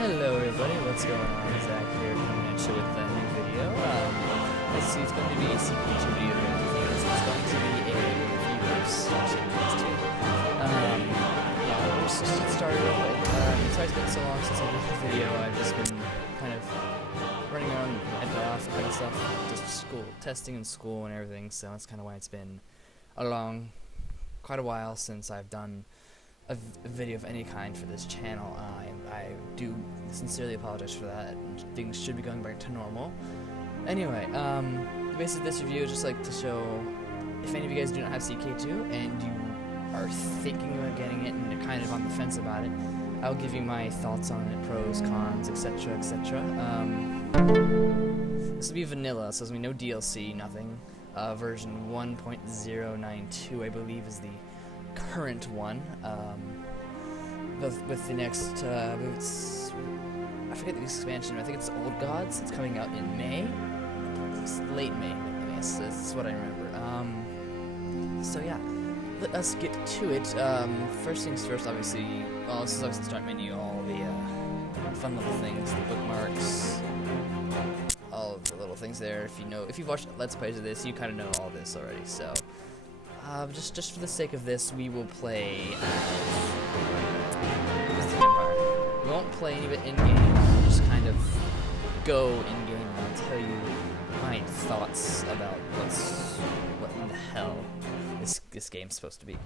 Hello everybody, what's going on? Zach here coming at you with a new video. This is going to be a CP2 video because it's going to be a review of Crusade 2. Yeah, we'll just get started real quick. Sorry it's been so long since I did the video. I've just been kind of running around and off kind of stuff, just school, testing in school and everything, so that's kind of why it's been quite a while since I've done a video of any kind for this channel. I do sincerely apologize for that. Things should be going back to normal. Anyway, basically this review is just like to show if any of you guys do not have CK2 and you are thinking about getting it and you're kind of on the fence about it, I'll give you my thoughts on it, pros, cons, etc, etc. This will be vanilla, so there's going to be no DLC, nothing. Version 1.092 I believe is the current one. With the next, I forget the expansion. I think it's Old Gods. It's coming out in May. It's late May. I guess that's what I remember. So yeah, let us get to it. First things first, obviously. Well, this is obviously the start menu. All the fun little things, the bookmarks, all of the little things there. If you've watched Let's Plays of this, you kind of know all this already. So. Just for the sake of this, we will play as the Empire. We won't play any of it in-game, we'll just kind of go in-game and I'll tell you my thoughts about what in the hell this game's supposed to be.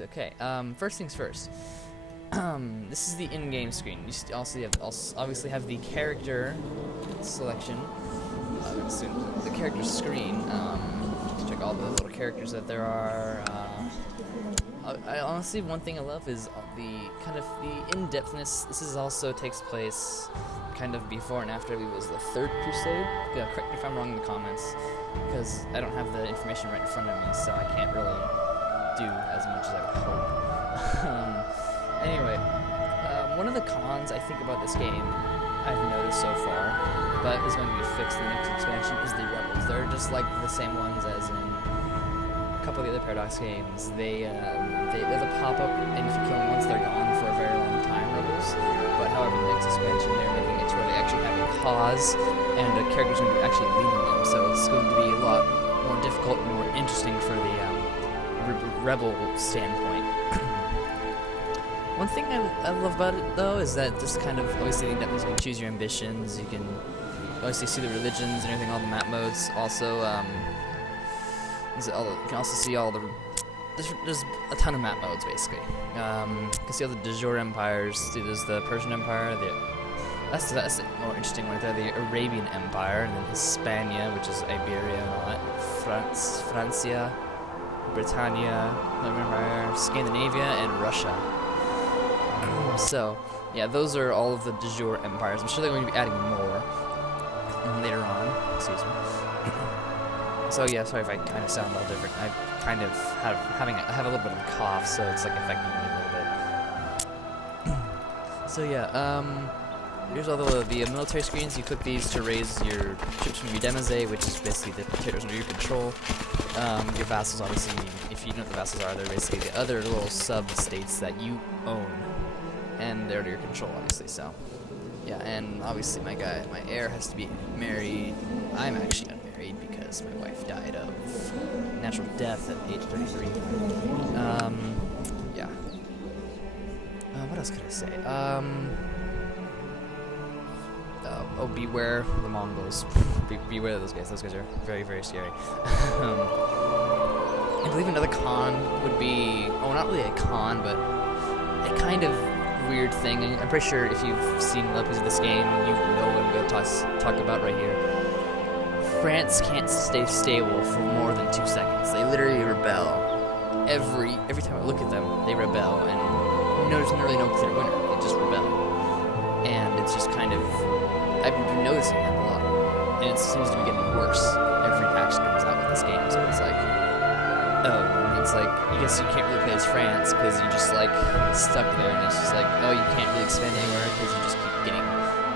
Okay, first things first. This is the in-game screen. You also obviously have the character selection. The character screen, to check all the little characters that there are. I honestly, one thing I love is the kind of the in-depthness. This is also takes place kind of before and after it was the third Crusade. Correct me if I'm wrong in the comments, because I don't have the information right in front of me, so I can't really do as much as I would hope. Anyway, one of the cons I think about this game I've noticed so far, but is going to be fixed in the next expansion, is the rebels. They're just like the same ones as in a couple of the other Paradox games. They have a pop-up, and if you kill them once, they're gone for a very long time, rebels. But however, in the next expansion, they're making it to where they actually have a cause, and the character's going to be actually leading them, so it's going to be a lot more difficult and more interesting for the rebel standpoint. One thing I love about it, though, is that just kind of, obviously, you can choose your ambitions, you can obviously see the religions and everything, all the map modes. Also, you can also see all the, there's a ton of map modes, basically. You can see all the de jure empires. See, there's the Persian Empire, that's the more interesting one right there, the Arabian Empire, and then Hispania, which is Iberia and all that, Francia, Britannia, Empire, Scandinavia, and Russia. So, yeah, those are all of the de jure empires. I'm sure they're going to be adding more later on. Excuse me. So, yeah, sorry if I kind of sound all different. I kind of have a little bit of a cough, so it's like affecting me a little bit. So, yeah, here's all the military screens. You click these to raise your troops from your demesne, which is basically the traitors under your control. Your vassals, obviously, if you know what the vassals are, they're basically the other little sub-states that you own. And they're under your control, obviously, so. Yeah, and obviously my heir has to be married. I'm actually unmarried because my wife died of natural death at age 33. Yeah. What else could I say? Oh, beware the Mongols. Beware those guys. Those guys are very, very scary. I believe another con would be, not really a con, but a kind of weird thing. I'm pretty sure if you've seen levels of this game, you know what I'm going to talk about right here. France can't stay stable for more than 2 seconds. They literally rebel. Every time I look at them, they rebel, and there's really no clear winner. They just rebel. And it's just kind of, I've been noticing that a lot. And it seems to be getting worse every patch that comes out with this game, so it's like, I guess you can't really play as France because you're just like stuck there, and it's just like, you can't really expand anywhere because you just keep getting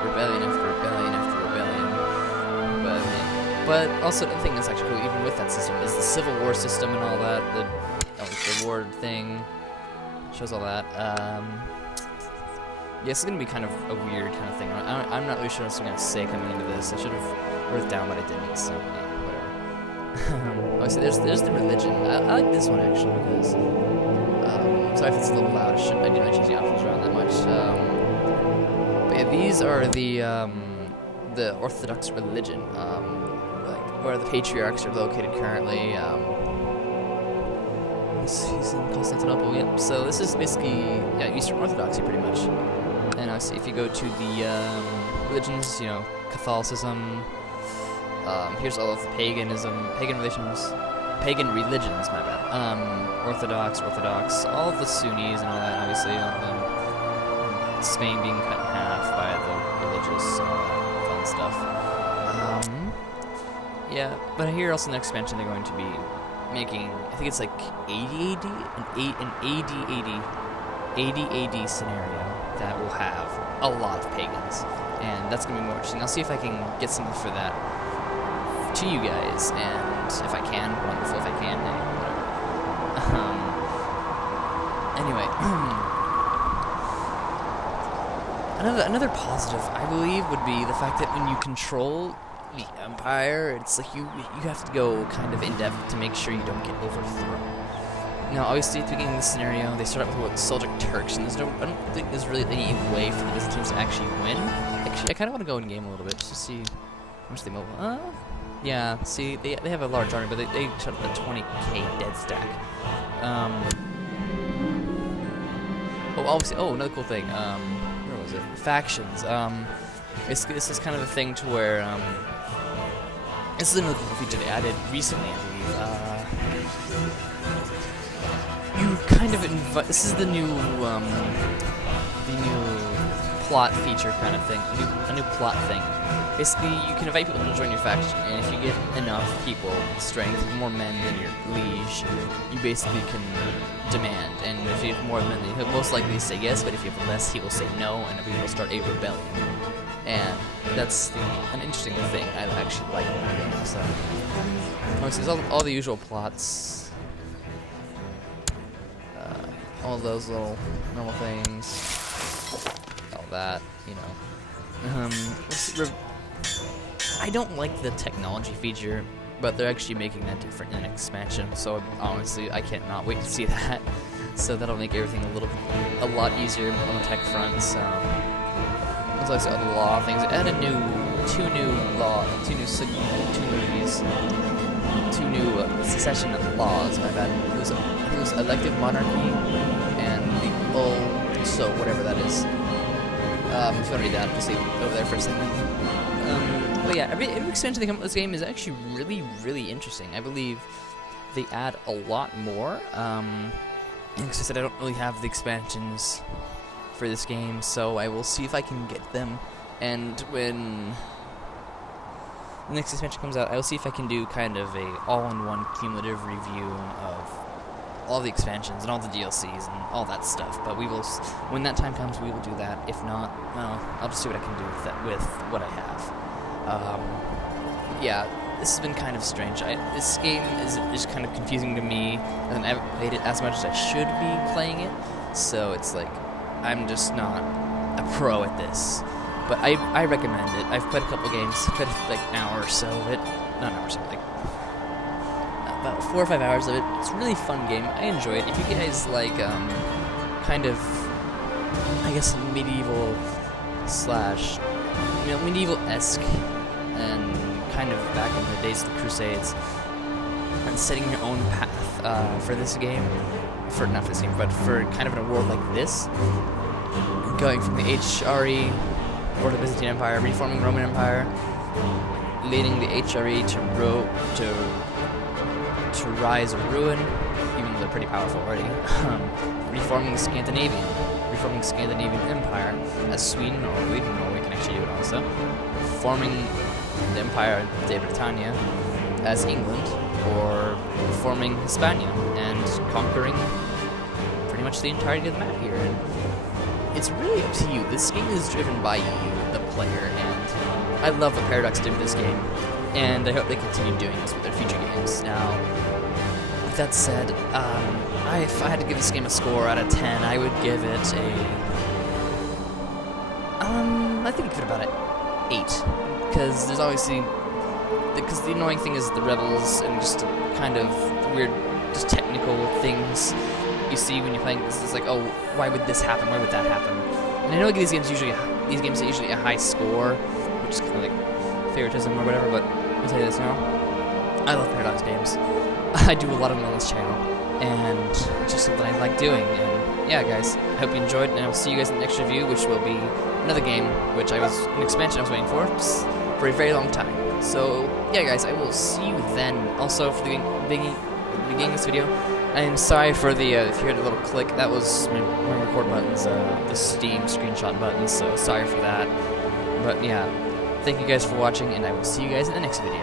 rebellion after rebellion after rebellion. But also the thing that's actually cool, even with that system, is the Civil War system and all that, the war thing, shows all that. Yeah, this is gonna be kind of a weird kind of thing. I'm not really sure what I'm gonna say coming into this. I should have wrote it down, but I didn't. So yeah, whatever. Oh, see, there's the religion. I like this one actually because. Sorry if it's a little loud. I didn't really change the options around that much. But yeah, these are the Orthodox religion, like where the patriarchs are located currently. He's in Constantinople. Yep. So this is basically Eastern Orthodoxy, pretty much. And obviously, if you go to the religions, you know, Catholicism. Here's all of the pagan religions, my bad. Orthodox, all of the Sunnis and all that, obviously, all of them. Spain being cut in half by the religious and all that fun stuff. Yeah, but here also in the expansion they're going to be making, I think it's like 80 AD, an 80 AD scenario that will have a lot of pagans, and that's going to be more interesting. I'll see if I can get something for that to you guys, and if I can, wonderful. If I can, hey, whatever. Anyway, another positive, I believe, would be the fact that when you control the Empire, it's like you have to go kind of in depth to make sure you don't get overthrown. Now, obviously, at the beginning of the scenario, they start out with Seljuk Turks, and I don't think there's really any way for the Byzantines to actually win. Actually, I kind of want to go in game a little bit just to see how much they mobile. Yeah, see, they have a large army, but they took the 20k dead stack. Obviously, another cool thing. Where was it? Factions. This is kind of a thing to where this is another cool feature they added recently, I believe. You kind of invite. This is the new plot feature kind of thing. A new plot thing. Basically, you can invite people to join your faction, and if you get enough people, strength, more men than your liege, you basically can demand. And if you have more men, he'll most likely say yes, but if you have less, he will say no, and we will start a rebellion. And that's an interesting thing. I actually like that. So, obviously, there's all the usual plots, all those little normal things, all that, you know. I don't like the technology feature, but they're actually making that different in an expansion, so honestly, I cannot wait to see that. So that'll make everything a lot easier on the tech front. So there's also other law things. They added two new succession laws. My bad. It was elective monarchy and the so whatever that is. If you want to read that, just leave it over there for a second. But yeah, every expansion they come up with this game is actually really, really interesting. I believe they add a lot more. Like I said, I don't really have the expansions for this game, so I will see if I can get them. And when the next expansion comes out, I will see if I can do kind of a all-in-one cumulative review of all the expansions and all the DLCs and all that stuff. But we will, when that time comes, we will do that. If not, well, I'll just see what I can do with that, with what I have. Yeah, this has been kind of strange. This game is kind of confusing to me, and I haven't played it as much as I should be playing it. So it's like I'm just not a pro at this. But I recommend it. I've played a couple games, played like an hour or so of it. Not an hour or so, like about 4 or 5 hours of it. It's a really fun game. I enjoy it. If you guys like kind of, I guess, medieval-esque and kind of back in the days of the Crusades, and setting your own path for this game, not for this game, but for kind of in a world like this, going from the HRE or the Byzantine Empire, reforming Roman Empire, leading the HRE to rise or ruin, even though they're pretty powerful already, reforming the Scandinavian Empire as Sweden, or even Norway can actually do it also, forming the Empire de Britannia as England, or forming Hispania and conquering pretty much the entirety of the map here. And it's really up to you. This game is driven by you, the player, and I love what Paradox did with this game, and I hope they continue doing this with their future games. Now, with that said, if I had to give this game a score out of 10, I would give it I think I'd give it about an 8, because there's obviously, because the annoying thing is the rebels and just kind of weird, just technical things you see when you're playing this. It's like, oh, why would this happen? Why would that happen? And I know these games are usually a high score, which is kind of like favoritism or whatever. But I'll tell you this now: I love Paradox games. I do a lot of them on this channel, and it's just something I like doing. And yeah, guys, I hope you enjoyed, and I'll see you guys in the next review, which will be another game, which an expansion I was waiting for a very long time. So yeah, guys, I will see you then. Also, for the beginning of this video, I'm sorry for the if you heard a little click, that was my record buttons, the Steam screenshot buttons. So sorry for that. But yeah, thank you guys for watching, and I will see you guys in the next video.